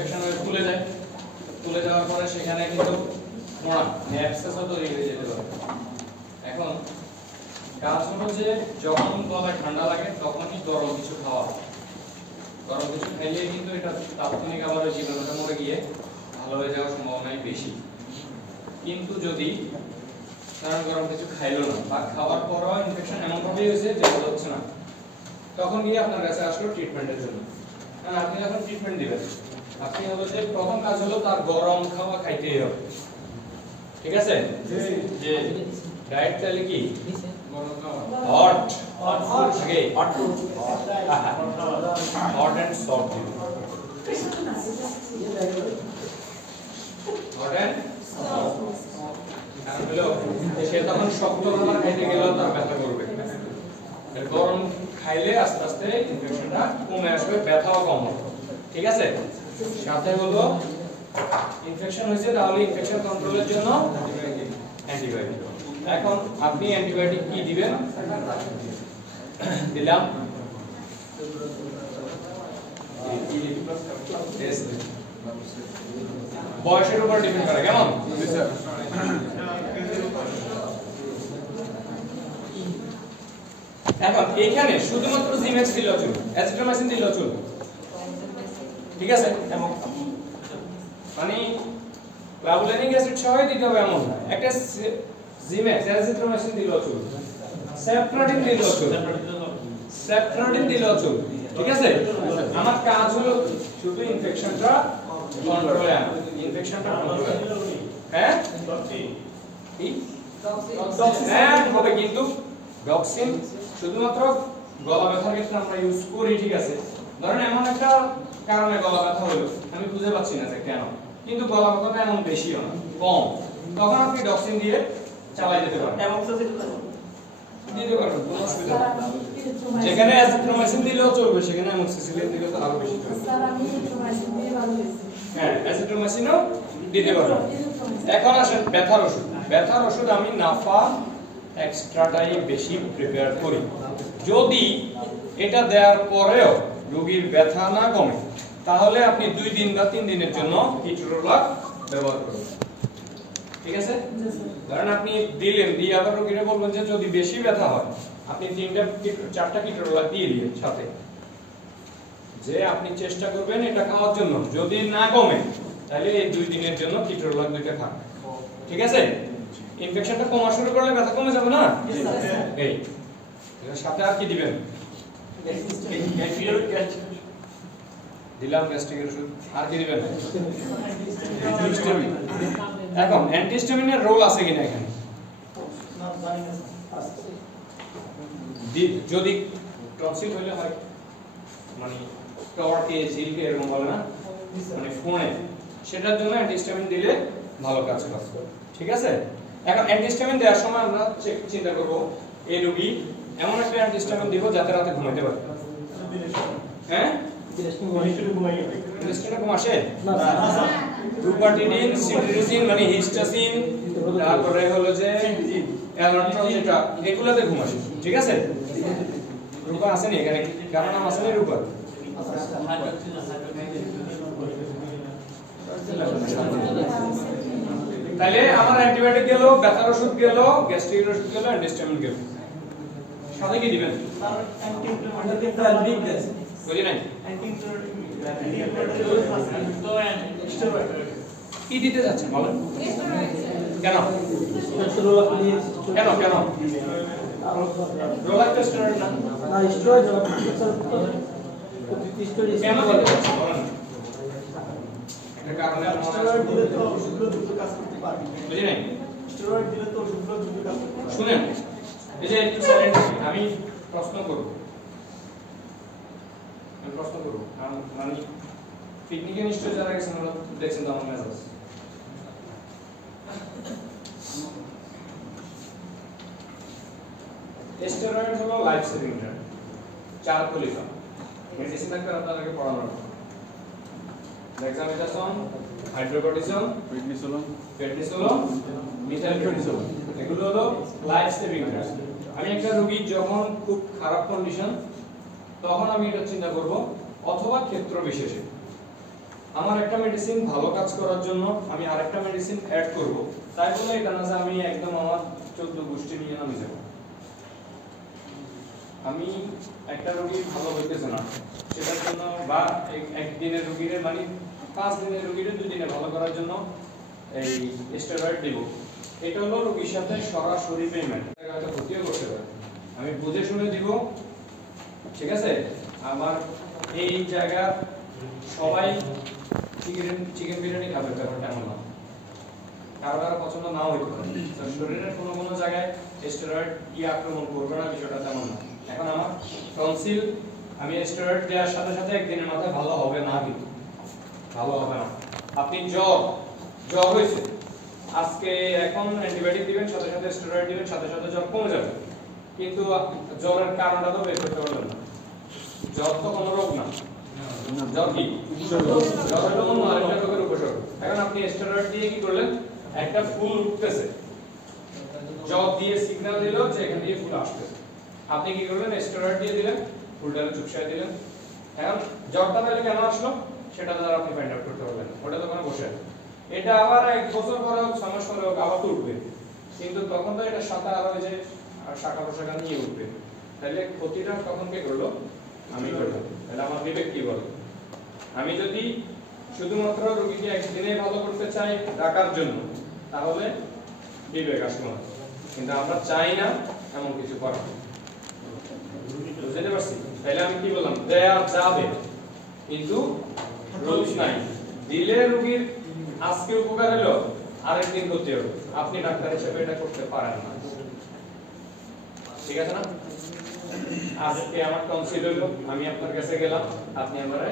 Infection হয়ে ফুলে যায়, ফুলে যাওয়ার পরে সেখানে কিন্তু মোড়া অ্যাবসেসও তৈরি হয়ে যেতে পারে। এখন কাজ হলো যে যখন গলায় ঠান্ডা লাগে তখনই গরম কিছু খাওয়া, গরম কিছু খাইলে কিন্তু এটা তাৎক্ষণিক আবার ওই জীবাণুটা মরে গিয়ে ভালো হয়ে যাওয়ার সম্ভাবনাই বেশি। কিন্তু যদি কারণ গরম কিছু খাইলো না বা খাওয়ার পরও ইনফেকশন এমনভাবেই হয়েছে যে ভালো হচ্ছে না, তখন গিয়ে আপনার কাছে আসলো ট্রিটমেন্টের জন্য। কারণ আপনি যখন ট্রিটমেন্ট দিবেন আপনি হলো যে প্রথম কাজ হলো তার গরম খাওয়া খাইতেই হবে, ঠিক আছে? যে ডায়েট তাহলে কি হট হট আগে hot hot and soft hot and কারণ হলো সে তখন শক্ত খাবার খাইতে গেলেও তার ব্যথা করবে, গরম খাইলে আস্তে আস্তে ইনফেকশনটা কমে আসবে, ব্যথাও কম হবে, ঠিক আছে? সাথে হলো ইনফেকশন হয়েছে তাহলে ইনফেকশন কন্ট্রোলের জন্য অ্যান্টিবায়োটিক। এখন আপনি অ্যান্টিবায়োটিক কি দিবেন? দিলাম বয়সের উপর ডিপেন্ড করে, কেমন? এখন এইখানে শুধুমাত্র জিমেক্স দিলেও চলবে, অ্যাজিথ্রোমাইসিন দিলেও চলবে, ঠিক আছে? মানে ক্লাবুলিনিক অ্যাসিড সহই দিতে হবে এমন না, একটা জিমেক্স অ্যাজিথ্রোমাইসিন দিলেও চলবে, সেফট্রাডিন দিলেও চলবে, সেফট্রাডিন দিলেও চলবে, ঠিক আছে? আমার কাজ হলো শুধু ইনফেকশনটা কন্ট্রোলে আনা, ইনফেকশনটা কন্ট্রোলে আনা। হ্যাঁ কি হ্যাঁ হবে, কিন্তু ডক্সিন শুধুমাত্র গলা ব্যথার ক্ষেত্রে আমরা ইউজ করি, ঠিক আছে? ধরেন এমন একটা কারণে গলা ব্যথা হলো, আমি বুঝতে পারছি না যে কেন, কিন্তু গলা ব্যথাটা এমন বেশিও না, কম, তখন আপনি ডক্সিন দিয়ে চালাই দিতে পারেন, দিতে পারবেন, কোনো অসুবিধা নেই। যেখানে অ্যাজিথ্রোমাইসিন দিলেও চলবে সেখানে অ্যামোক্সিসিলিন দিলে তো আরো বেশি চলবে। স্যার আমি অ্যাজিথ্রোমাইসিন দিয়ে ভালো হয়েছে, হ্যাঁ অ্যাজিথ্রোমাইসিনও দিতে পারবেন। এখন আসেন ব্যথার ওষুধ। ব্যথার ওষুধ আমি নাফা এক্সট্রাটাই বেশি প্রিপেয়ার করি। যদি এটা দেওয়ার পরেও রোগীর ব্যথা না কমে তাহলে আপনি 2 দিন বা 3 দিনের জন্য কিটোরোলাক ব্যবহার করুন, ঠিক আছে? ধরেন আপনি দিলেন, দিয়ে আবার রোগীরা বলবেন যে যদি বেশি ব্যথা হয় আপনি 4টা কিটোরোলাক দিয়ে দিবেন সাথে, যে আপনি চেষ্টা করবেন এটা খাওয়ার জন্য, যদি না কমে তাহলে এই 2 দিনের জন্য কিটোরোলাক 2টা খান, ঠিক আছে? ইনফেকশনটা কমা শুরু করলে ব্যথা কমে যাবে না? এই এর সাথে আর কি দিবেন? দিলাম গ্যাস্ট্রিকের ওষুধ, আর কি দিবেন? অ্যান্টিহিস্টামিন। এখন অ্যান্টিহিস্টামিনের রোল আছে কিনা এখানে? যদি টনসিল হইলে হয় মানে টর্কে ঝিলকে এরকম বলে না, মানে ফোনে, সেটার জন্য অ্যান্টিহিস্টামিন দিলে ভালো কাজ করে, ঠিক আছে? এখন অ্যান্টিহিস্টামিন দেওয়ার সময় আমরা চিন্তা করব এই রোগী এমন একটা অ্যান্টিহিস্টামিন দিব যাতে রাতে ঘুমাইতে পারে। হ্যাঁ হিস্টামিন কম আসে না, রুপাটিডিন, সিট্রিজিন মানে হিস্টাসিন, তারপরে হলো যে অ্যালান্ট্রল, যেটা এগুলোতে ঘুম আসে, ঠিক আছে? রূপা আসেনি এখানে, কারণ নাম আসেনি রূপা। তাইলে আমার অ্যান্টিবায়োটিক গেল, ব্যথার ওষুধ গেল, গ্যাস্ট্রিকের ওষুধ গেল, অ্যান্টিহিস্টামিন গেল, সাথে কি দিবেন? বুঝি নাই কি দিতে যাচ্ছেন বলেন? কেন কেন কেন রোলাক স্টেরয়েড না স্টেরয়েড কেন দিতে যাচ্ছেন বলেন? এটা কারণে স্টেরয়েড দিলে তো ওষুধগুলো দ্রুত কাজ করতে পারবে, বুঝি নাই? স্টেরয়েড দিলে তো ওষুধগুলো দ্রুত কাজ করতে পারবে। শুনেন, এই যে একটু সাইলেন্ট, আমি প্রশ্ন করব, কারণ মানে পিকনিকে নিশ্চয় যারা গেছেন ওরা দেখছেন তো আমার মেসেজ। স্টেরয়েড হলো লাইফ সেভিং ড্রাগ, চারকোলিফা মেডিসিন ডাক্তার আপনাদেরকে পড়ানো হবে। ডেক্সামেথাসোন, হাইড্রোকর্টিসন, প্রেডনিসোলোন, মিথাইলপ্রেডনিসোলোন, এগুলো হলো লাইফ সেভিং ড্রাগ। আমি একটা রোগীর যখন খুব খারাপ কন্ডিশন তখন আমি এটা চিন্তা করব, অথবা ক্ষেত্র বিশেষে আমার একটা মেডিসিন ভালো কাজ করার জন্য আমি আরেকটা মেডিসিন অ্যাড করব, তাই বলে এটা না যে আমি একদম আমার 14 গোষ্ঠী নিয়ে নামি যাব। আমি একটা রোগী ভালো হইতেছে না সেটার জন্য, বা একদিনের রোগীরে মানে 5 দিনের রোগীরে 2 দিনে ভালো করার জন্য এই স্টেরয়েড দিব, এটা হলো রোগীর সাথে সরাসরি পেমেন্ট, হয়তো ক্ষতিও করতে পারে। আমি বুঝে শুনে দিব, ঠিক আছে? আমার এই জায়গা সবাই চিকেন বিরিয়ানি খাবে, ব্যাপারটা এমন না, কারো কারো পছন্দ নাও হইতে পারে। শরীরের কোনো কোনো জায়গায় স্টেরয়েড কি আক্রমণ করবে না, বিষয়টা তেমন না। এখন আমার টনসিল আমি স্টেরয়েড দেওয়ার সাথে সাথে একদিনের মাথায় ভালো হবে না, কিন্তু ভালো হবে না। আপনি জ্বর হয়েছে, আজকে এখন অ্যান্টিবায়োটিক দিবেন, সাথে সাথে স্টেরয়েড দিবেন, সাথে সাথে জ্বর কমে যাবে, কিন্তু জ্বরের কারণটা তো বের করতে পারবেন না। জ্বর তো কোনো রোগ না, জ্বর কি? জ্বর হলো অন্য আরেকটা রোগের উপসর্গ। এখন আপনি স্টেরয়েড দিয়ে কি করলেন? একটা ফুল উঠতেছে, জ্বর দিয়ে সিগন্যাল দিল যে এখান দিয়ে ফুল আসতেছে, আপনি কি করলেন? স্টেরয়েড দিয়ে দিলেন, ফুলটাকে চুপসায় দিলেন। এখন জ্বরটা তাহলে কেন আসলো সেটা দ্বারা আপনি ফাইন্ড আউট করতে পারবেন, ওটা তো কোনো বসে এটা আবার 1 বছর পরে হোক, 6 মাস পরে হোক, আবার তো উঠবে, কিন্তু তখন তো এটা সাথে আরো ওই যে শাখা প্রশাখা নিয়ে উঠবে। তাহলে ক্ষতিটা তখন কে করলো? আমি করলাম। তাহলে আমার বিবেক কি বলে? আমি যদি শুধুমাত্র রোগীকে একদিনে ভালো করতে চাই টাকার জন্য, তাহলে বিবেক আসলো না, কিন্তু আমরা চাই না এমন কিছু করা। বুঝতে পারছি? তাহলে আমি কি বললাম? দেয়া যাবে, কিন্তু রুলস নাই। দিলে রোগীর আজকে উপকার হলো, আরেকদিন করতে হবে, আপনি ডাক্তার হিসেবে এটা করতে পারেন না, ঠিক আছে না? আজকে আমার টনসিল হলো, আমি আপনার কাছে গেলাম, আপনি আমারে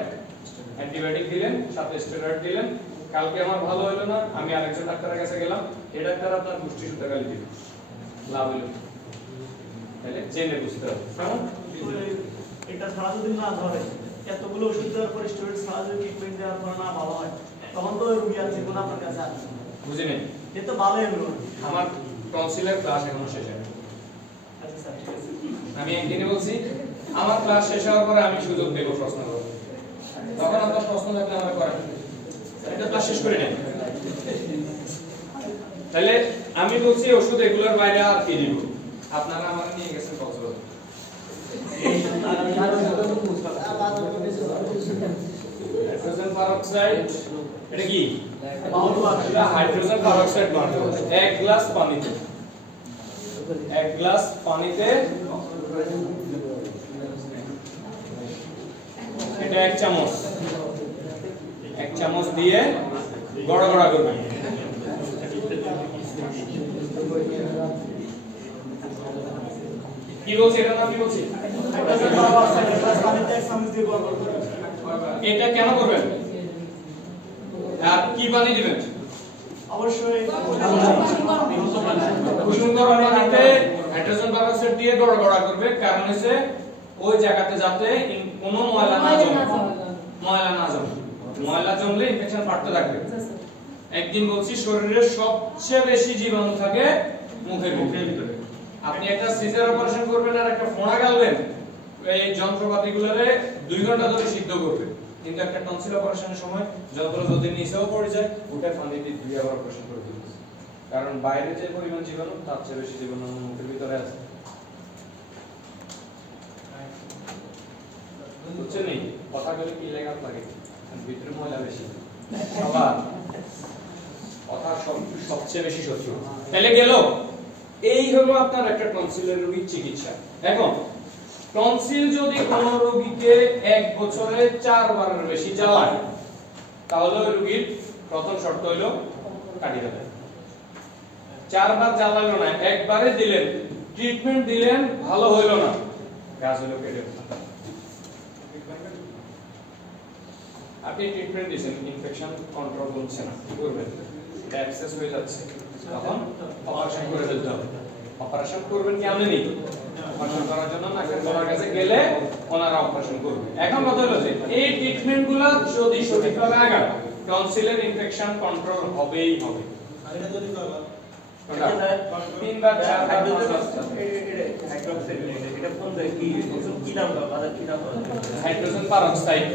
অ্যান্টিবায়োটিক দিলেন, সাথে স্টেরয়েড দিলেন, কালকে আমার ভালো হলো না, আমি আরেকজন ডাক্তারের কাছে গেলাম, এই ডাক্তার আপনার পুষ্টি সুতা গালি দিল, লাভ হলো? তাহলে জেনে বুঝতে হবে। কেমন? এটা ছাড়া যদি না ধরে, এতগুলো ওষুধ দেওয়ার পর স্টেরয়েড ছাড়া যদি ট্রিটমেন্ট দেওয়ার পর না ভালো হয়, তখন তো রোগী আছে কোন আপনার কাছে আসবে। বুঝিনি? এ তো ভালোই হলো। আমার টনসিলের ক্লাস এখনো শেষ হয়নি। আচ্ছা স্যার, ঠিক আছে। আমি একদিনে বলছি আমার ক্লাস শেষ হওয়ার পরে আমি সুযোগ দেব প্রশ্ন করব, তখন আপনার প্রশ্ন থাকলে আমরা করেন, এটা ক্লাস শেষ করে নেন। তাহলে আমি বলছি ওষুধ এগুলোর বাইরে আর কি দিব? আপনারা আমার নিয়ে গেছেন কক্সবাজার, হাইড্রোজেন পারঅক্সাইড, এটা কি? এটা হাইড্রোজেন পারঅক্সাইড বানানো। 1 গ্লাস পানিতে, 1 গ্লাস পানিতে এটা 1 চামচ, 1 চামচ দিয়ে গড়া করবেন। কি বলছি? এটা নাম কি বলছি? এটা কেন করবেন? আর কি পানি দিবেন? অবশ্যই কুসুম গরম পানিতে হাইড্রোজেন পারঅক্সাইড দিয়ে গড়া করবে, কারণ হচ্ছে ওই জায়গাতে যাতে কোনো ময়লা না জমে, ময়লা জমলে ইনফেকশন বাড়তে থাকবে। একদিন বলছি শরীরের সবচেয়ে বেশি জীবাণু থাকে মুখের ভিতরে। আপনি একটা সিজার অপারেশন করবেন আর একটা ফোঁড়া গালবেন, এই যন্ত্রপাতিগুলোরে 2 ঘন্টা ধরে সিদ্ধ করবে, কিন্তু একটা টনসিল অপারেশনের সময় যন্ত্র যদি নিচেও পড়ে যায়, ওটা পানি দিয়ে ধুয়ে আবার অপারেশন করে দিতে, কারণ বাইরে যে পরিমাণ জীবাণু তার চেয়ে বেশি জীবাণু মুখের ভিতরে আছে। বুঝছেন? এই কথাগুলো কি লেখা থাকে, ভিতরে ময়লা বেশি, সবার কথা সবচেয়ে বেশি শত্রু। তাহলে গেল, এই হলো আপনার একটা টনসিলের রোগীর চিকিৎসা। এখন টনসিল যদি কোনো রোগীকে 1 বছরে 4 বারের বেশি জ্বালায়, তাহলে ওই রোগীর প্রথম শর্ত হলো কাটিয়ে দেবেন। 4 বার জ্বালালো না, একবারে দিলেন, ট্রিটমেন্ট দিলেন, ভালো হইলো না, গাছ হলো কেটে ফেলতে। আপনি ট্রিটমেন্ট দিয়েছেন, ইনফেকশন কন্ট্রোল হচ্ছে না, কি করবেন? এটা অ্যাক্সেস হয়ে যাচ্ছে, তখন অপারেশন করে ফেলতে হবে। অপারেশন করবেন কি? আমি নেই অপারেশন করার জন্য ডাক্তারের কাছে গেলে ওনারা অপারেশন করবে। এখন কথা হলো যে এই ট্রিটমেন্টগুলো যদি সঠিকভাবে আগায়, টনসিলের ইনফেকশন কন্ট্রোল হবেই হবে। আর এটা যদি করবা 3 বার 4 বার এটা কোন কি নাম দাও? কি নাম? Hydrogen peroxide.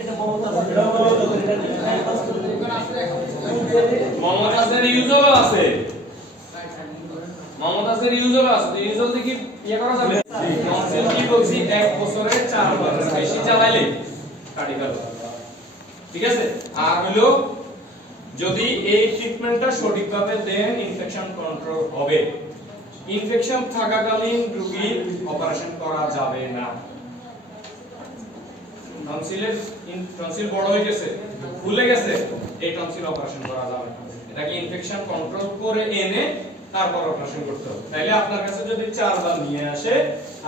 এটা মমতাজ মমতাজের ইউজও আছে, মমতাজের ইউজও আছে, ইউজও কি ইয়ে করা যাবে? টনসিল কি বলছি 1 বছরে 4 বার বেশি চালাইলে কাটি গেল, ঠিক আছে। আর হলো যদি এই ট্রিটমেন্টটা সঠিকভাবে দেন ইনফেকশন কন্ট্রোল হবে। ইনফেকশন থাকাকালীন রোগীর অপারেশন করা যাবে না। টনসিল বড় হয়ে গেছে, ফুলে গেছে, এই টনসিল অপারেশন করা যাবে না। এটাকে ইনফেকশন কন্ট্রোল করে এনে তারপর অপারেশন করতে হবে। তাইলে আপনার কাছে যদি 4 বার নিয়ে আসে,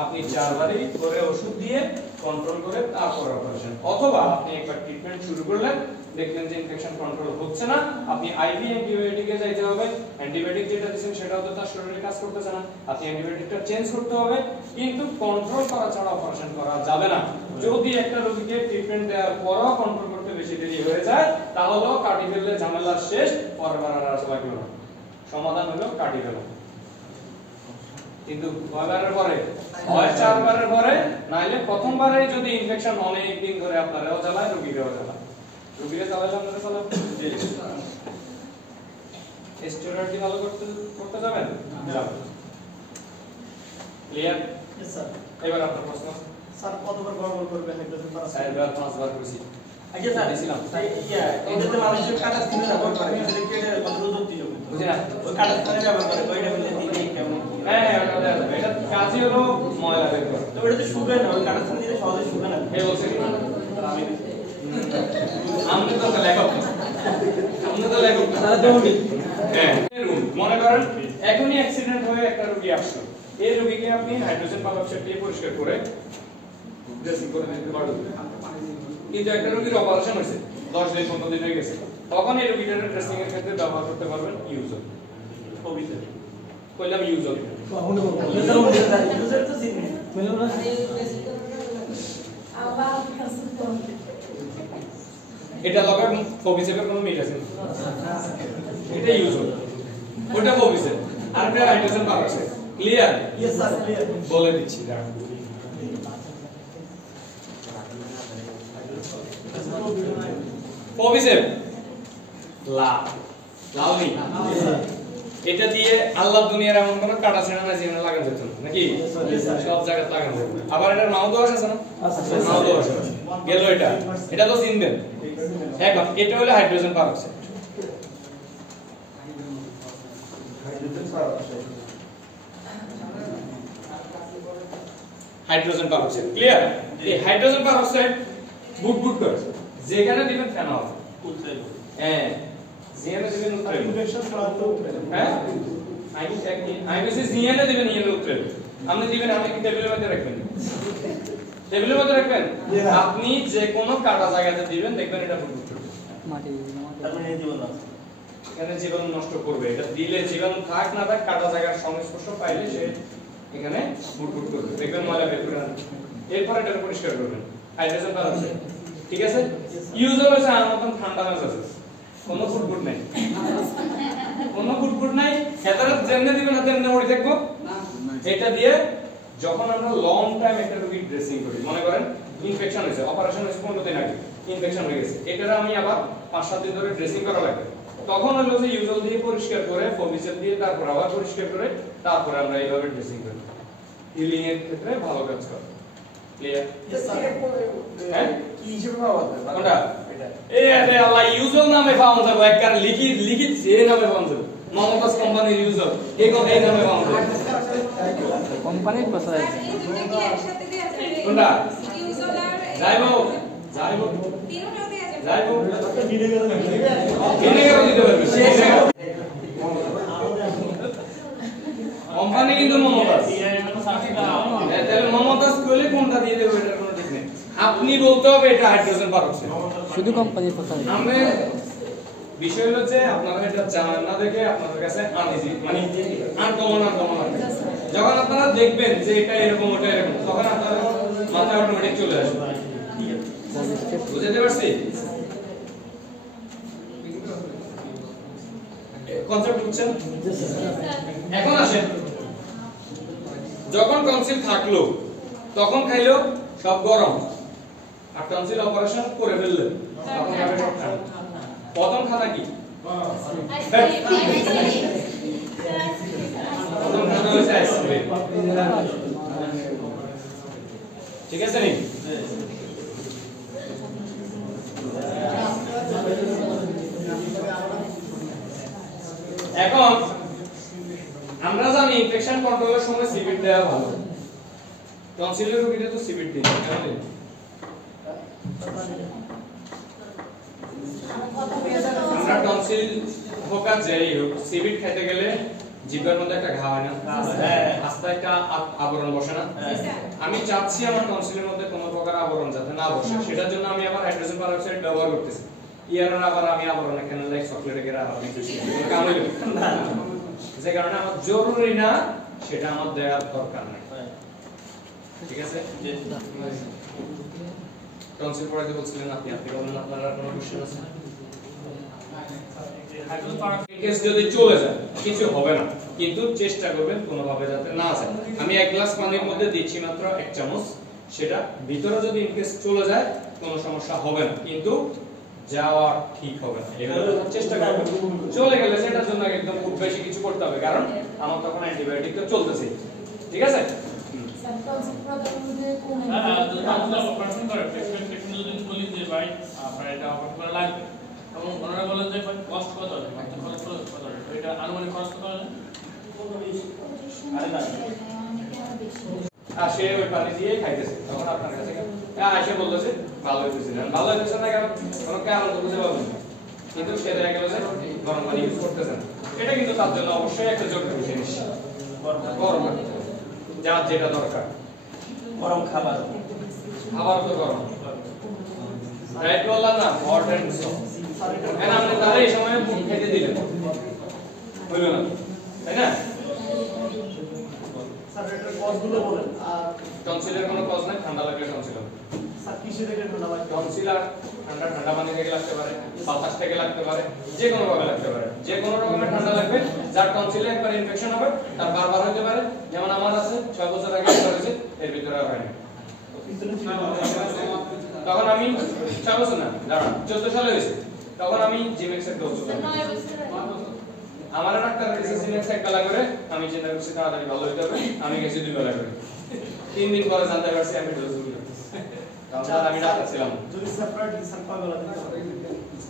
আপনি 4 বারই করে ওষুধ দিয়ে কন্ট্রোল করে তারপর অপারেশন, অথবা আপনি একবার ট্রিটমেন্ট শুরু করলেন, দেখলেন যে ইনফেকশন কন্ট্রোল হচ্ছে না, আপনি আইভি অ্যান্টিবায়োটিকে যাইতে হবে। অ্যান্টিবায়োটিক যেটা দিবেন সেটাও তো তার শরীরে কাজ করতেছে না, আপনি অ্যান্টিবায়োটিকটা চেঞ্জ করতে হবে, কিন্তু কন্ট্রোল করা ছাড়া অপারেশন করা যাবে না। যদি একটা রোগীকে ট্রিটমেন্ট দেওয়ার পরও কন্ট্রোল করতে বেশি দেরি হয়ে যায়, তাহলেও কাটি ফেললে ঝামেলা শেষ, পরের আর আসা লাগবে না। সমাধান হলো কাটি ফেলা। কিন্তু কয়বারের পরে? হয় 4 বারের পরে, নাইলে প্রথমবারে যদি ইনফেকশন অনেক দিন ধরে আপনারাও জ্বালায়, রোগীরাও জ্বালায়। রোগীরা জ্বালালে আপনারা জ্বালাবেন? জি। স্টেরয়েড কি ভালো করতে যাবেন? যাবেন। ক্লিয়ার? Yes sir. এবার আপনার প্রশ্ন। স্যার কতবার গড়বড় করবে হাইড্রোজেন পারক্সাইড? 4 বার 5 বার করেছি। আগে স্যার দিছিলাম। এটাতে মানুষের কাটা স্কিন ব্যবহার করে, এটা কেটে কত রোদ দিও বুঝি না? ওই কাটা স্কিন ব্যবহার করে, ওইটা বলে দিই কেমন? হ্যাঁ, এটা কাজই হলো ময়লা বের করা। তো ওটা তো শুকায় না, ওই কাটা স্কিন দিলে সহজে শুকায় না। এই বলছে কি? আমি আপনি তো লেখক না, আপনি তো লেখক না, তারা দৌড়ি। হ্যাঁ, মনে করেন এখনই অ্যাক্সিডেন্ট হয়ে একটা রোগী আসলো, এই রোগীকে আপনি হাইড্রোজেন পারক্সাইড দিয়ে পরিষ্কার করে ড্রেসিং করে দিতে পারবেন। কিন্তু একটা রোগীর অপারেশন হয়েছে, 10 দিন 15 দিন হয়ে গেছে, তখন এই রোগীটার ড্রেসিং এর ক্ষেত্রে ব্যবহার করতে পারবেন ইউজর। কবিতে কইলাম ইউজর, ইউজার তো চিনি বললাম না। এটা লগে কবিসের কোনো মিল আছে? এটা ইউজর, ওটা কবিসে, আর এটা hydrogen peroxide. Clear? Yes sir clear. বলে দিচ্ছি দাঁড়ান। কবিসের লাউনি, এটা দিয়ে আল্লাহ দুনিয়ার এমন কোনো কাটা ছেড়া না যেখানে লাগানো যেত না, নাকি? সব জায়গায় লাগানো যেত। আবার এটার নাও দোষ আছে না? নাও দোষ আছে। গেল এটা, এটা তো চিনবেন। এখন এটা হলো hydrogen peroxide. Hydrogen peroxide clear? এই হাইড্রোজেন পারক্সাইড বুট করে যেখানে দিবেন ফেনা হবে, উতরাইব। হ্যাঁ, যেখানে দিবেন উতরাইব। ইনফেকশন করার তো হ্যাঁ, আমি বেশি যেখানে দিবেন নিয়ে উতরাইব। আপনি দিবেন, আপনি কি টেবিলের মধ্যে রাখবেন? টেবিলের মধ্যে রাখবেন। আপনি যে কোনো কাটা জায়গাতে দিবেন, দেখবেন এটা বুট করবে। মাটি তারপরে এই জীবন আছে। এখানে জীবাণু নষ্ট করবে। এটা দিলে জীবাণু থাক না থাক, কাটা জায়গার সংস্পর্শ পাইলে সে এখানে বুট করবে, দেখবেন ময়লা বের করে আনবে। এরপর এটা পরিষ্কার করবেন। হাইড্রোজেন পারক্সাইড, ঠিক আছে? ইউজুয়াল হচ্ছে আমার মতন ঠান্ডা মেজাজ আছে, কোনো ফুটফুট নাই, কোনো ফুটফুট নাই। হেতারে যেমনে দিবেন না তেমনে মরে থাকবো। এটা দিয়ে যখন আমরা লং টাইম একটা রোগী ড্রেসিং করি, মনে করেন ইনফেকশন হয়েছে, অপারেশন হয়েছে 15 দিন আগে, ইনফেকশন হয়ে গেছে, এটারে আমি আবার 5-7 দিন ধরে ড্রেসিং করা লাগবে। তখন হলো যে ইউজুয়াল দিয়ে পরিষ্কার করে, ফোমিসেল দিয়ে তারপর আবার পরিষ্কার করে, তারপর আমরা এইভাবে ড্রেসিং করি। হিলিং এর ক্ষেত্রে ভালো কাজ করে। ক্লিয়ার? হ্যাঁ, কি হিসেবে পাওয়া যাবে? কোনটা? এই আরে আল্লাহ, ইউজুয়াল নামে পাওয়া যাবে, একবার লিখিত যে নামে পাওয়া যাবে। মমতাজ কোম্পানির ইউজুয়াল এই নামে পাওয়া যাবে। কোম্পানির কথা আছে। কোনটা? যাইবো যাইবো যাইবো ভিনেগার দিতে পারবে। কোম্পানি কিন্তু মমতাজ, তাহলে মমতাজ কইলে কোনটা দিয়ে দেব, এটার কোনো ঠিক নেই। আপনি বলতে হবে এটা হাইড্রোজেন পারক্সাইড, শুধু কোম্পানির কথা। আমরা বিষয় হলো যে আপনারা এটা জানেন না দেখে আপনাদের কাছে আনইজি, মানে আনকমন লাগে। যখন আপনারা দেখবেন যে এটা এরকম ওটা এরকম, তখন আপনাদের মাথায় অটোমেটিক চলে আসবে। বুঝতে পারছি? কনসেপ্ট বুঝছেন? এখন আসেন, যখন টনসিল থাকলো তখন খাইলো সব গরম, আর টনসিল অপারেশন করে ফেললেন তখন হবে প্রথম খাতা কি প্রথম খাতা হচ্ছে আইসক্রিম ঠিক আছে নি এখন আমরা জানি ইনফেকশন কন্ট্রোলের সময় সিবিট দেওয়া ভালো টনসিলের রোগীদের তো সিবিট দিই কেন দিই আমরা টনসিল হোক আর যাই হোক সিবিট খেতে গেলে জিহ্বার মধ্যে একটা ঘা হয় না আস্তে একটা আবরণ বসে না আমি চাচ্ছি আমার টনসিলের মধ্যে কোনো প্রকার আবরণ যাতে না বসে সেটার জন্য আমি আবার হাইড্রোজেন পারঅক্সাইড ব্যবহার করতেছি ইয়ার আবার আমি আবরণ এখানে লাইক চকলেট এর আর কিছু কাম হইল না যে কারণে আমার জরুরি না সেটা আমার দেওয়ার দরকার নাই ঠিক আছে টনসিল পড়াতে বলছিলেন আপনি বলেন আপনার আর কোনো কোশ্চেন আছে কেস যদি চলে যায় কিছু হবে না কিন্তু চেষ্টা করবেন কোনোভাবে যাতে না যায় আমি এক গ্লাস পানির মধ্যে দিচ্ছি মাত্র 1 চামচ সেটা ভিতরে যদি ইনকেস চলে যায় কোনো সমস্যা হবে না কিন্তু যাওয়া ঠিক হবে না এগুলো চেষ্টা করবেন চলে গেলে সেটার জন্য একদম খুব বেশি কিছু করতে হবে কারণ আমার তখন অ্যান্টিবায়োটিক তো চলতেছে ঠিক আছে অপারেশন করে পেশেন্ট যদি বলি যে ভাই আপনার এটা অপারেশন করা লাগবে এবং ওনারা বলেন যে কষ্ট কত হবে খরচ কত হবে এটা আনুমানিক খরচ কত হবে আর সে ওই পানি দিয়ে খাইতেছে তখন আপনার কাছে আসে বলতেছে ভালো হইতেছে না ভালো হইতেছে না কারণ কোনো কারণ তো বুঝতে পারবেন কিন্তু সে দেখা গেল যে গরম পানি ইউজ করতেছে না এটা কিন্তু তার জন্য অবশ্যই একটা জরুরি জিনিস গরম যার যেটা দরকার গরম খাবার তো গরম রাইট বললাম না হট এন্ড সফট এন্ড আপনি তারে এই সময় মুখ খেতে দিলেন হইল না তাই না স্যার এটার কজগুলো বলেন আর টনসিলের কোনো কজ নাই ঠান্ডা লাগলে টনসিল হবে স্যার কিসে থেকে ঠান্ডা লাগে টনসিল আর ঠান্ডা পানি থেকে লাগতে পারে বাতাস থেকে লাগতে পারে যে কোনো ভাবে লাগতে পারে যে কোনো রকমের ঠান্ডা লাগবে যার টনসিলে একবার ইনফেকশন হবে তার বারবার হতে পারে যেমন আমার আছে 6 বছর আগে একবার হয়েছে এর ভিতরে আর হয়নি তখন আমি 6 বছর না দাঁড়ান 14 সালে হয়েছে তখন আমি জিমেক্সের ডোজ আমার ডাক্তার জিমেক্স এক বেলা করে আমি চিন্তা করছি তাড়াতাড়ি ভালো হতে হবে আমি গেছি 2 বেলা করে 3 দিন পরে জানতে পারছি আমি ডোজ দিলাম কারণ আমি ডাক্তার ছিলাম যদি সেপারেট বেলা দিতে হবে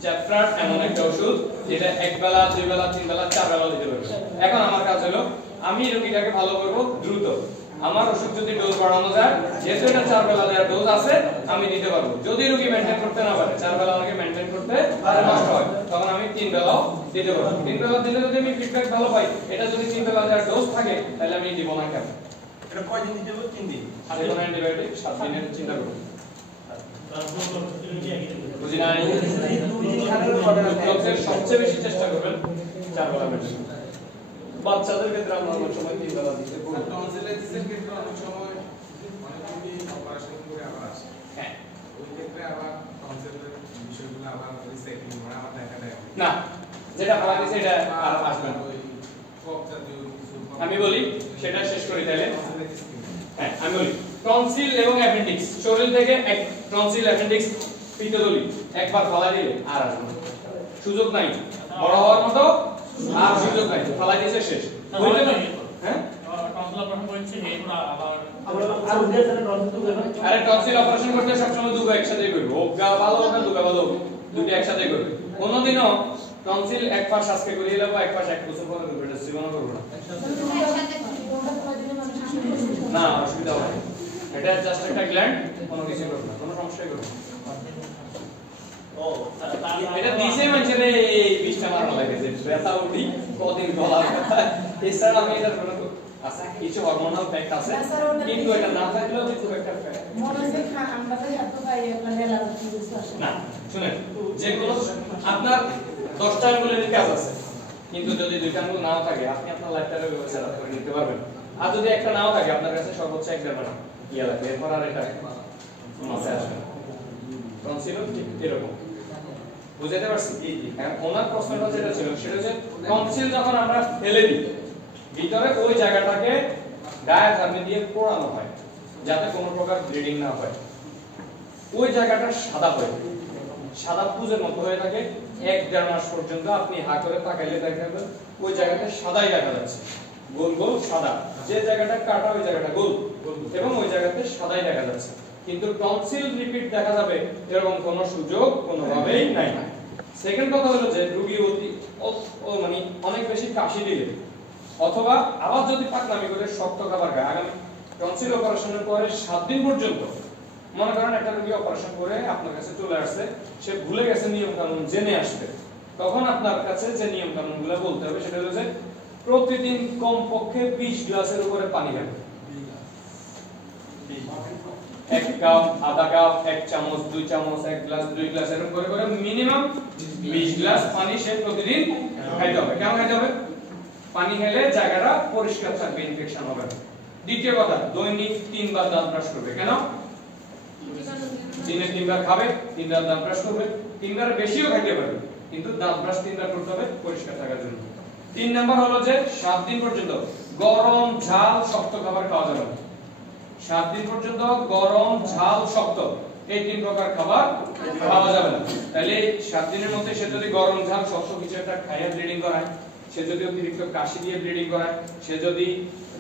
চ্যাপ্টার এমন একটা ওষুধ যেটা এক বেলা 2 বেলা 3 বেলা 4 বেলা দিতে পারবে এখন আমার কাজ হলো আমি রোগীটাকে ভালো করব দ্রুত আমার ওষুধ যদি ডোজ বাড়ানো যায় যেহেতু এটা 4 বেলা দেওয়ার ডোজ আছে আমি দিতে পারবো যদি রোগী মেইনটেইন করতে না পারে 4 বেলা আমাকে মেইনটেইন করতে কষ্ট হয় তখন আমি 3 বেলাও দিতে পারবো 3 বেলা দিলে যদি আমি ফিডব্যাক ভালো পাই এটা যদি 3 বেলা দেওয়ার ডোজ থাকে তাহলে আমি দিব না কেন এটা কয়দিন দিতে হবে 3 দিন আর কোনো অ্যান্টিবায়োটিক 7 দিনের চিন্তা করুন বুঝি নাই ডক্টর সবচেয়ে বেশি চেষ্টা করবেন 4 বেলা মেইনটেইন বাচ্চাদের ক্ষেত্রে আমরা অনেক সময় 3 বেলা দিতে পারি টনসিলাইটিসের ক্ষেত্রে অনেক সময় অনেক রোগী অপারেশন করে আবার আসে হ্যাঁ ওই ক্ষেত্রে আবার টনসিলের বিষয়গুলো আবার রিসেটিং করে আবার দেখা দেয় না যেটা ভালো দিছে এটা আর আসবে না ওই কফ জাতীয় কিছু আমি বলি সেটা শেষ করি তাহলে হ্যাঁ আমি বলি টনসিল এবং অ্যাপেন্ডিক্স শরীর থেকে এক টনসিল অ্যাপেন্ডিক্স পিত্তথলি একবার ফালা দিলে আর আসবে না সুযোগ নাই বড় হওয়ার মতো আর সুযোগ নাই ফালা দিয়েছে শেষ বুঝলে না হ্যাঁ টনসিল অপারেশন করেছে এরপর আবার আর উঠে যাবে টনসিল তো দেখুন আরে টনসিল অপারেশন করতে সবসময় দুটো একসাথেই করবে ওগা ভালো ওগা দুগা ভালো দুটো একসাথে করবে কোনোদিনও টনসিল এক পাশ আজকে করিয়ে দেবো এক পাশ 1 বছর পরে করবে এটা জীবনও করবে না অসুবিধা হবে না এটা জাস্ট একটা গ্ল্যান্ড কোনো কিছু করবে না কোনো সমস্যাই করবে না ও এটা দিছে মানুষের এই 20টা মারা লাগে যে ব্যথা উঠি কতদিন গলা ব্যথা এছাড়া আমি এটা কোনো আছে কিছু হরমোনাল ফ্যাক্ট আছে কিন্তু এটা না থাকলেও খুব একটা ফ্যাক্ট না শুনেন যেগুলো আপনার 10টা আঙ্গুলের কাজ আছে কিন্তু যদি 2টা আঙ্গুল নাও থাকে আপনি আপনার লাইফটাকে ব্যবস্থা করে নিতে পারবেন আর যদি একটা নাও থাকে আপনার কাছে সর্বোচ্চ 1.5 ঘন্টা ইয়া লাগবে এরপর আর এটা মাথায় আসবে না টনসিল এরকম বুঝাতে পারছি ওনার প্রশ্নটা যেটা ছিল সেটা হচ্ছে টনসিল যখন আমরা ফেলে দিই ভিতরে ওই জায়গাটাকে ডায়াফ্রাম দিয়ে পোড়ানো হয় যাতে কোনো প্রকার ব্লিডিং না হয় ওই জায়গাটা সাদা হয়ে থাকে, সাদা পুজের মতো হয়ে থাকে। 1-1.5 মাস পর্যন্ত আপনি হা করে তাকাইলে দেখা যাবে ওই জায়গাটা সাদাই দেখা যাচ্ছে, গোল গোল সাদা। যে জায়গাটা কাটা ওই জায়গাটা গোল এবং ওই জায়গাতে সাদাই দেখা যাচ্ছে। কিন্তু টনসিল রিপিট দেখা যাবে এরকম কোনো সুযোগ কোনোভাবেই নাই। সেকেন্ড কথা হলো যে রোগী মানে অনেক বেশি কাশি দিলে অথবা আবার যদি পাকনামি করে শক্ত খাবার খায়, আগামী টনসিল অপারেশনের পরে 7 দিন পর্যন্ত, মনে করেন একটা রোগী অপারেশন করে আপনার কাছে চলে আসছে, সে ভুলে গেছে নিয়ম কানুন জেনে আসবে, তখন আপনার কাছে যে নিয়ম কানুনগুলো বলতে হবে সেটা হলো যে প্রতিদিন কমপক্ষে 20 গ্লাসের উপরে পানি খাবে। 1 কাপ, আধা কাপ, 1 চামচ, 2 চামচ, 1 গ্লাস, 2 গ্লাস এরকম করে করে মিনিমাম 20 গ্লাস পানি সে প্রতিদিন খাইতে হবে। কেন খাইতে হবে? পানি খেলে জায়গাটা পরিষ্কার থাকবে, ইনফেকশন হবে না। দ্বিতীয় কথা, দৈনিক 3 বার দাঁত ব্রাশ করবে। কেন? দিনে 3 বার খাবে, 3 বার দাঁত ব্রাশ করবে। 3 বার বেশিও খাইতে পারবে, কিন্তু দাঁত ব্রাশ 3 বার করতে হবে পরিষ্কার থাকার জন্য। 3 নাম্বার হলো যে 7 দিন পর্যন্ত গরম, ঝাল, শক্ত খাবার খাওয়া যাবে না। 7 দিন পর্যন্ত গরম, ঝাল, শক্ত এই 3 প্রকার খাবার খাওয়া যাবে না। তাহলে 7 দিনের মধ্যে সে যদি গরম, ঝাল, শক্ত কিছু একটা খাইয়া ব্লিডিং করায়, সে যদি অতিরিক্ত কাশি দিয়ে ব্লিডিং করায়, সে যদি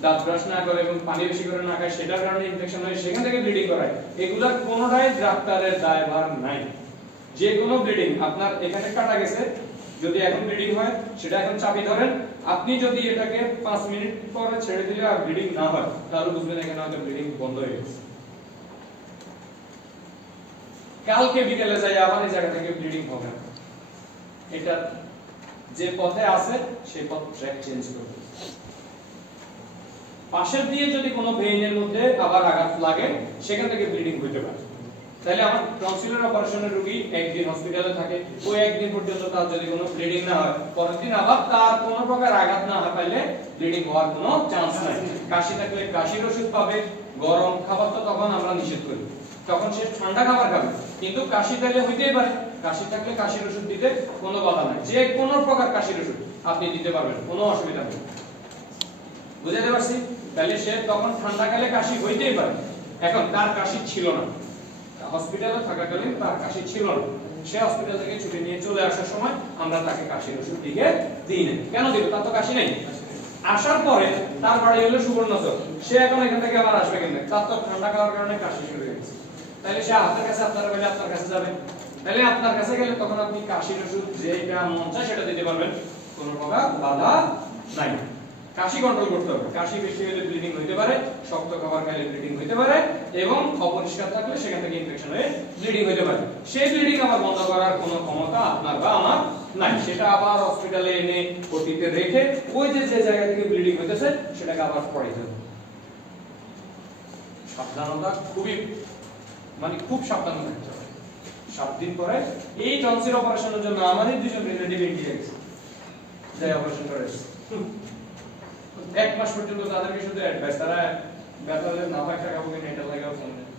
দাঁত ব্রাশ না করে এবং পানি বেশি করে না খায়, সেটার কারণে ইনফেকশন হয়, সেখান থেকে ব্লিডিং করায়, এগুলা কোনোটাই ডাক্তারের দায়ভার নাই। যে কোনো ব্লিডিং আপনার এখানে কাটা গেছে, যদি এখন ব্লিডিং হয় সেটা এখন চাপি ধরেন, আপনি যদি এটাকে 5 মিনিট পরে ছেড়ে দিলে আর ব্লিডিং না হয়, তাহলে বুঝবেন এখানে হয়তো ব্লিডিং বন্ধ হয়ে গেছে। কালকে বিকেলে যাই আবার এই জায়গা থেকে ব্লিডিং হবে না, এটা যে পথে আছে সেই পথ ট্র্যাক চেঞ্জ করবে। পাশের দিয়ে যদি কোনো ভেইনের মধ্যে আবার আঘাত লাগে, সেখান থেকে ব্লিডিং হতে পারে। তাহলে আমার টনসিলের অপারেশনের রোগী একদিন হসপিটালে থাকে, ওই একদিন পর্যন্ত তার যদি কোনো ব্লিডিং না হয়, পরের দিন আবার তার কোনো প্রকার আঘাত না হয় পাইলে ব্লিডিং হওয়ার কোনো চান্স নাই। কাশি থাকলে কাশির ওষুধ পাবে, গরম খাবার তো তখন আমরা নিষেধ করি, তখন সে ঠান্ডা খাবার খাবে। কিন্তু কাশি তাইলে হইতেই পারে, কাশি থাকলে কাশির ওষুধ দিতে কোনো বাধা নাই, যে কোনো প্রকার কাশির ওষুধ আপনি দিতে পারবেন, কোনো অসুবিধা নেই। বুঝাতে পারছি? তাহলে সে তখন ঠান্ডা কালে কাশি হইতেই পারে। এখন তার কাশি ছিল না, হসপিটালে থাকাকালীন তার কাশি ছিল না, সে হসপিটাল থেকে ছুটি নিয়ে চলে আসার সময় আমরা তাকে কাশির ওষুধ দিকে দিই না। কেন দিব? তার তো কাশি নেই। আসার পরে তার বাড়ি হলো সুবর্ণচর, সে এখন এখান থেকে আবার আসবে কেন? তার তো ঠান্ডা খাওয়ার কারণে কাশি শুরু হয়ে গেছে। তাহলে সে আপনার কাছে, আপনারা বলে আপনার কাছে যাবে, তাহলে আপনার কাছে গেলে তখন আপনি কাশির ওষুধ যেটা মন চায় সেটা দিতে পারবেন, কোনো প্রকার বাধা নাই। কাশি কন্ট্রোল করতে হবে। কাশি বেশি হলে ব্লিডিং হতে পারে, শক্ত খাবার খাইলে ব্লিডিং হতে পারে, এবং অপরিষ্কার থাকলে সেখান থেকে ইনফেকশন হয়ে ব্লিডিং হতে পারে। সেই ব্লিডিং আবার বন্ধ করার কোনো ক্ষমতা আপনার বা আমার নাই। সেটা আবার হসপিটালে এনে ওটিতে রেখে ওই যে জায়গা থেকে ব্লিডিং হইতেছে সেটাকে আবার পড়াইতে হবে। সাবধানতা খুবই, মানে খুব সাবধান থাকতে হবে। 7 দিন পরে এই টনসিল অপারেশনের জন্য আমারই 2জন রিলেটিভ ইন্ডিয়া গেছে, যাই অপারেশন করে এসেছে। 1 মাস পর্যন্ত তাদেরকে শুধু অ্যাডভাইস, তারা ব্যথা হলে না পায় টাকা বলে এটা লাগাও ফোন দেয়,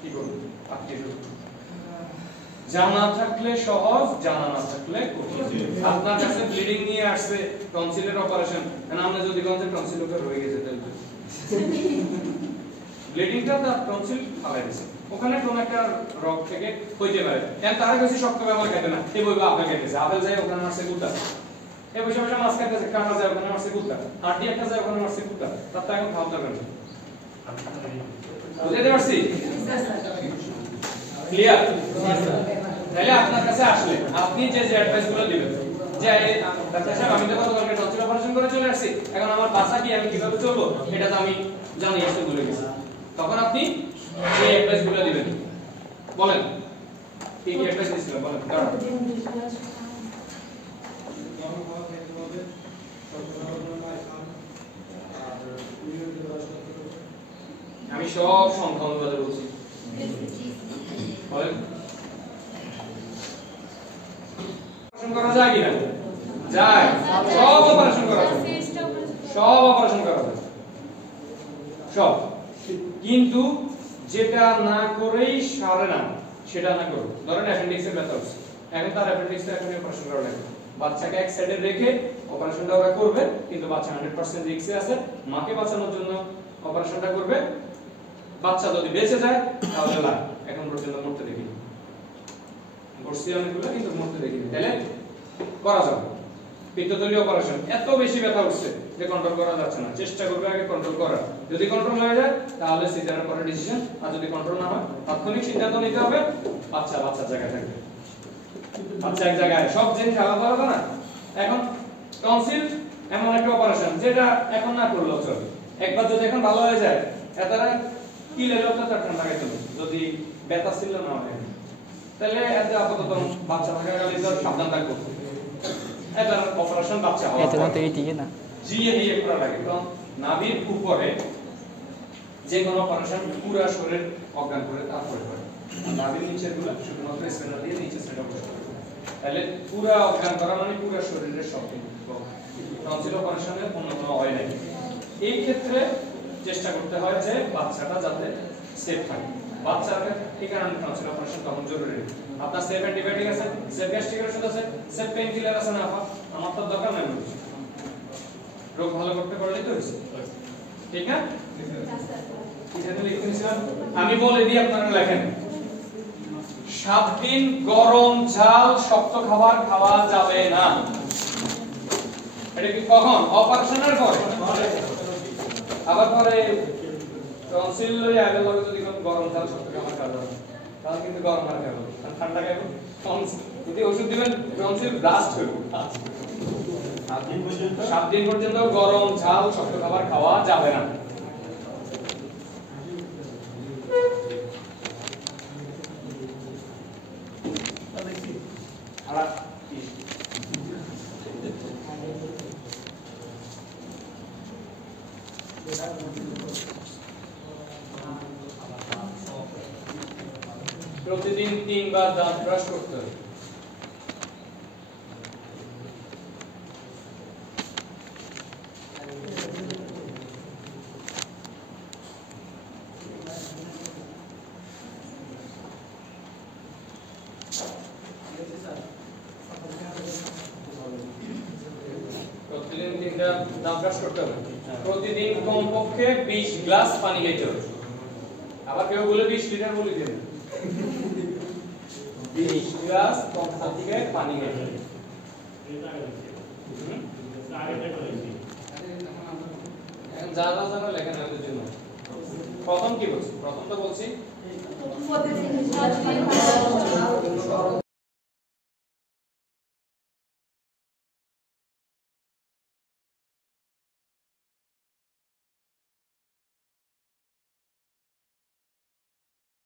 কি করব? আপনি শুধু জানা থাকলে সহজ, জানা না থাকলে কঠিন। আপনার কাছে ব্লিডিং নিয়ে আসছে টনসিলের অপারেশন, কারণ আমরা যদি টনসিল ওকে রয়ে গেছে তাহলে ব্লিডিংটা তার টনসিল ফালাই দিয়েছে, ওখানে কোন একটা রগ থেকে হইতে পারে। কারণ তারা কাছে শক্ত ব্যবহার খেতে না, এই বলবো আপেল খেতেছে, আপেল যায় ওখানে মারছে কুত্তা, এই বসে বসে মাছ খাইতেছে, কাঁটা যায় ওখানে মারছে কুত্তা, হাড্ডি একটা যায় ওখানে মারছে কুত্তা, তার তো এখন খাওয়া যাবে না। বুঝতে পারছি? ক্লিয়ার? তাহলে আপনার কাছে আসলে আপনি যে অ্যাডভাইস গুলো দিবেন, যে ডাক্তার সাহেব আমি তো গতকালকে টনসিল অপারেশন করে চলে আসছি, এখন আমার বাচ্চা কি, আমি কিভাবে চলবো এটা তো আমি জানি, আসতে ভুলে গেছি, তখন আপনি এই অ্যাডভাইস গুলো দিবেন। বলেন কি কি অ্যাডভাইস দিছিলেন, বলেন। কারণ আমি সব সংখ্যা অনুপাতে বলছি, বলেন অপারেশন করা যায় কিনা? যায়, সব অপারেশন করা যায়, সব অপারেশন করা যায়, সব। কিন্তু যেটা না করেই সারে না সেটা না করো। ধরেন অ্যাপেন্ডিক্সের ব্যথা হচ্ছে, এখন তার অ্যাপেন্ডিক্সটা এখন অপারেশন করা লাগবে, বাচ্চাকে এক সাইডে রেখে অপারেশনটা ওরা করবে, কিন্তু বাচ্চা 100% রিস্কে আছে, মাকে বাঁচানোর জন্য অপারেশনটা করবে। বাচ্চা যদি বেঁচে যায় তাহলে লাভ, এখন পর্যন্ত মরতে দেখিনি। করছি অনেকগুলো কিন্তু মরতে দেখিনি। তাহলে করা যাবে। পিত্তথলি অপারেশন এত বেশি ব্যথা উঠছে যে কন্ট্রোল করা যাচ্ছে না, চেষ্টা করবে আগে কন্ট্রোল করার। যদি কন্ট্রোল হয়ে যায় তাহলে সিজারের পরে ডিসিশন, আর যদি কন্ট্রোল না হয় তাৎক্ষণিক সিদ্ধান্ত নিতে হবে। বাচ্চার জায়গায় থাকবে, বাচ্চা এক জায়গায়, সব জিনিস আলাদা আলাদা না। এখন টনসিল এমন একটা অপারেশন যেটা এখন না করলেও চলে। একবার যদি এখন ভালো হয়ে যায় এটারা কি লেভেল তার ঠান্ডা খাইতে হবে যদি ব্যথা ছিল না হয়, তাহলে এত আপাতত বাচ্চা থাকাকালীন সাবধান থাকবো। এটার অপারেশন বাচ্চা হওয়া এটা তো এইটিকে না জিএ করা লাগে। কারণ নাভির উপরে যে কোনো অপারেশন পুরো শরীর অজ্ঞান করে তারপরে হয়। নাভির নিচের গুলো শুধুমাত্র স্প্যানার দিয়ে নিচে সেট আপ করতে হবে। তাহলে পুরো অজ্ঞান করা মানে পুরো শরীরের সব কিছু। টনসিল অপারেশনে অন্য কোনো হয় নাই। এই ক্ষেত্রে চেষ্টা করতে হয় যে বাচ্চাটা যাতে সেফ থাকে। বাচ্চাকে এই কারণে টনসিল অপারেশন তখন জরুরি। আপনার সেফ অ্যান্টিবায়োটিক আছে, সেফ গ্যাস্ট্রিকের ওষুধ আছে, সেফ পেইন কিলার আছে না? আমার তো দরকার নাই, রোগ ভালো করতে পারলেই তো হয়েছে। ঠিক না? এখানে লিখে নিছিলাম, আমি বলে দিই আপনারা লেখেন। 7 দিন গরম ঝাল শক্ত খাবার খাওয়া যাবে না। এটা কি কখন? অপারেশনের পরে। আবার পরে টনসিল লই আগে লগে যদি গরম ঝাল শক্ত খাবার খাওয়া যাবে তাহলে কিন্তু গরম আর খাবো, ঠান্ডা খাবো। টনসিল যদি ওষুধ দিবেন টনসিল ব্লাস্ট হবে। 7 দিন পর্যন্ত গরম ঝাল শক্ত খাবার খাওয়া যাবে না। প্রতিদিন 3 বার দাঁত ব্রাশ করতে হবে। প্রতিদিন 3টা দাঁত ব্রাশ করতে হবে। প্রতিদিন কমপক্ষে 20 গ্লাস পানি খেতে হবে। আবার কেউ বলে 20 লিটার বলে দেন। 20 গ্লাস কমপক্ষে পানি খেতে হবে। যারা লেখেন ওদের জন্য প্রথম কি বলছি? প্রথম তো বলছি